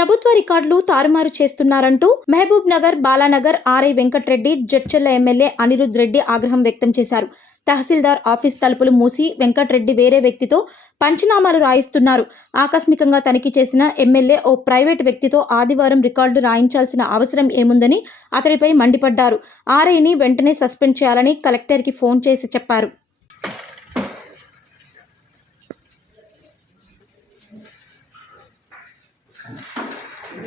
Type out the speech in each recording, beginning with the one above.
ప్రభుత్వ రికార్డులు తారుమారు చేస్తున్నారంటూ మహబూబ్ నగర్ బాలానగర్ ఆర్ఐ వెంకట్రెడ్డి జడ్చెల్ల ఎమ్మెల్యే అనిరుద్ రెడ్డి ఆగ్రహం వ్యక్తం చేశారు. తహసీల్దార్ ఆఫీస్ తలుపులు మూసి వెంకట్రెడ్డి వేరే వ్యక్తితో పంచనామాలు రాయిస్తున్నారు. ఆకస్మికంగా తనిఖీ చేసిన ఎమ్మెల్యే ఓ ప్రైవేట్ వ్యక్తితో ఆదివారం రికార్డు రాయించాల్సిన అవసరం ఏముందని అతడిపై మండిపడ్డారు. ఆర్ఐని వెంటనే సస్పెండ్ చేయాలని కలెక్టర్కి ఫోన్ చేసి చెప్పారు.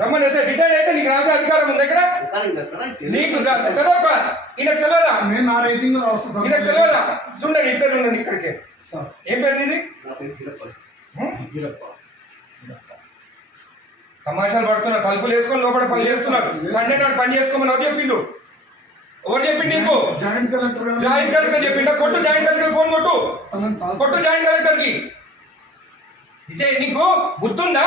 రమ్మని ఎస్ఐ రిటైర్ అయితే నీకు రాసే అధికారం ఉంది ఇక్కడ నీకు తెలియక ఈయనకు తెలియదా నేను నా రేటింగ్ రాస్తాను ఈయనకు తెలియదా చూడండి ఇద్దరు ఉండండి ఇక్కడికి. సార్. ఏం పేరు హ్మ్? తమాషాలు పడుతున్నా తలుపులు వేసుకొని లోపల పని చేస్తున్నారు. సండే నాడు పని చేసుకోమని ఎవరు చెప్పిండు? ఎవరు చెప్పిండు నీకు? జాయింట్ కలెక్టర్ జాయింట్ కలెక్టర్ చెప్పిండా? కొట్టు జాయింట్ కలెక్టర్ ఫోన్ కొట్టు. కొట్టు జాయింట్ కలెక్టర్కి ఇదే నీకు బుద్ధుందా?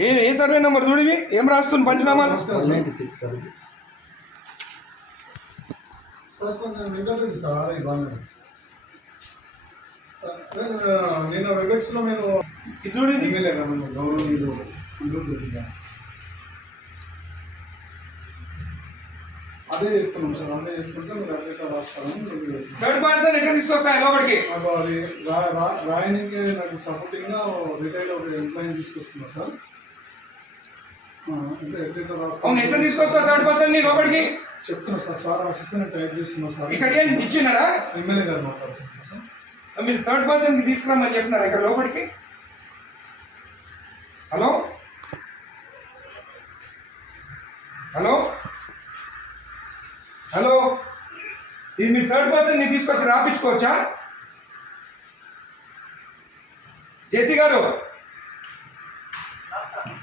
ఏ ఏ సర్వే నెంబర్ చూడివి ఏం రాస్తుంది పంచనామాలు నమస్కారం సార్. సార్ సార్ నేను సార్ సార్ నేను నేను ఇది చూడు గౌరవనీయులు అదే చెప్తున్నాం సార్ అదే చెప్తుంటే మీరు అదే రాస్తాను థర్డ్ పర్సన్ ఎట్లా తీసుకొస్తాయి లోపలికి? నాకు అది రాయనికి నాకు సపోర్టింగ్గా రిటైల్ ఒక ఎంప్లాయీని తీసుకొస్తున్నా సార్ ఆ, అంటే ఎట్లా రాస్తాను అవును ఎట్లా తీసుకొస్తావు థర్డ్ పర్సన్ని లోపలికి చెప్తున్నా సార్ సార్ నేను టైప్ చేస్తున్నా సార్. ఇక్కడ ఏం ఇచ్చినారా? ఎమ్మెల్యే గారు మాట్లాడుతున్నా సార్. మీరు థర్డ్ పర్సన్కి తీసుకురామని చెప్పినారా ఇక్కడ లోపలికి? హలో? హలో? హలో? ఇది మీరు థర్డ్ పర్సన్ని తీసుకొచ్చి రాపించుకోవచ్చా జేసీ గారు?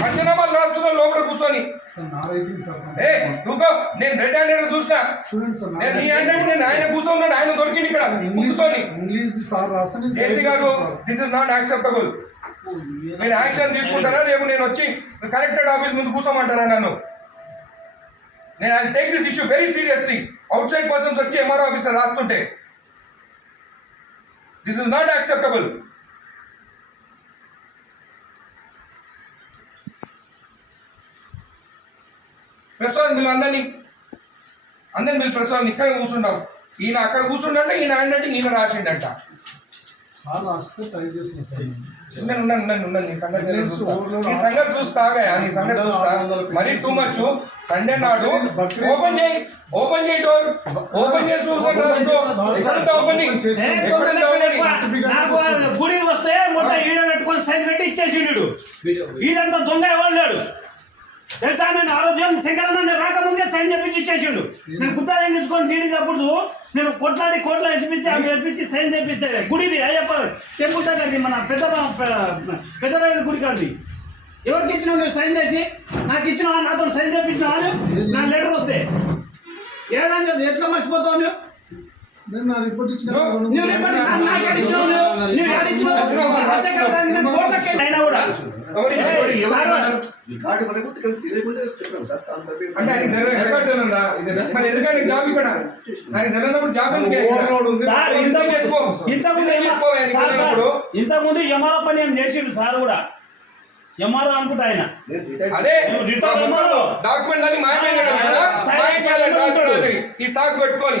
పంచనామాలు రాస్తున్నా లోపల కూర్చొని. నువ్వు నేను రెడ్ హ్యాండెడ్ చూసినా. నేను నీ హ్యాండెడ్ నేను ఆయన కూర్చోన్నాడు ఆయన దొరికింది ఇక్కడ. కూర్చొని. ఇంగ్లీష్ సార్ జేసీ గారు దిస్ ఇస్ నాట్ యాక్సెప్టబుల్ మీరు యాక్షన్ తీసుకుంటారా? రేపు నేను వచ్చి కలెక్టరేట్ ఆఫీస్ ముందు కూర్చోమంటారా నన్ను? నేను I take this issue very seriously outside persons వచ్చి MRO officer రాస్తుంటే. This is not acceptable Prasad మీరు అందరినీ అందరిని మీరు ప్రసాద్ ఇక్కడే కూర్చుంటాం ఈయన అక్కడ కూర్చుండంటే ఈయన అంటే ఈయన రాసిండంట. సార్ రాస్తే ట్రై చేస్తున్నా సార్. నేను. ఉన్నాను ఉన్నాను ఉన్నాను ఉన్నాను నీ సంగతి నీ సంగతి చూస్తాగా నీ సంగతి చూస్తా. మరీ టూ మచ్ సండే నాడు ఓపెన్ చేయి ఓపెన్ చేయి డోర్ ఓపెన్ చేసి ఓపెన్ గుడికి వస్తే మొట్ట ఈడ పెట్టుకొని సైన్ పెట్టి ఇచ్చేసిండు. ఈడంతా దొంగ ఎవరు లేడు? తెలుసా నేను ఆరోగ్యం శంకరన్న రాకముందే సైన్ చేపించి ఇచ్చేసిండు. నేను గుత్తా తెగించుకొని నీడికి అప్పుడు నేను కొట్లాడి కోట్ల వేసిపించి అవి వేసిపించి సైన్ చేపిస్తే గుడిది అయ్యప్ప టెంపుల్ దగ్గరది మన పెద్ద పెద్ద గుడి కాదు ఎవరికి ఇచ్చినావు నువ్వు సైన్ చేసి? నాకు ఇచ్చినావా? నాతో సైన్ చేపించినావా? నా లెటర్ వస్తే. ఏదని చెప్పి ఎట్లా మర్చిపోతావు నువ్వు? నేను నా రిపోర్ట్ ఇచ్చిన అంటే ఆయన రికార్డు ఉందా మరి ఎందుకంటే జాబ్ ఇక్కడ తెలియనప్పుడు జాబ్. ఇంతకుముందు ఎంఆర్ఓ పని ఏం చేసిండు సార్ కూడా? ఎంఆర్ఓ అనుకుంటా ఆయన. అదే. డాక్యుమెంట్. ఈ సాకు పెట్టుకొని.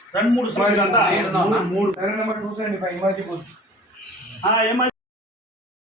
రెండు మూడు మూడు- సరే నెంబర్ టూ సెవెంటీ ఫైవ్. ఏమై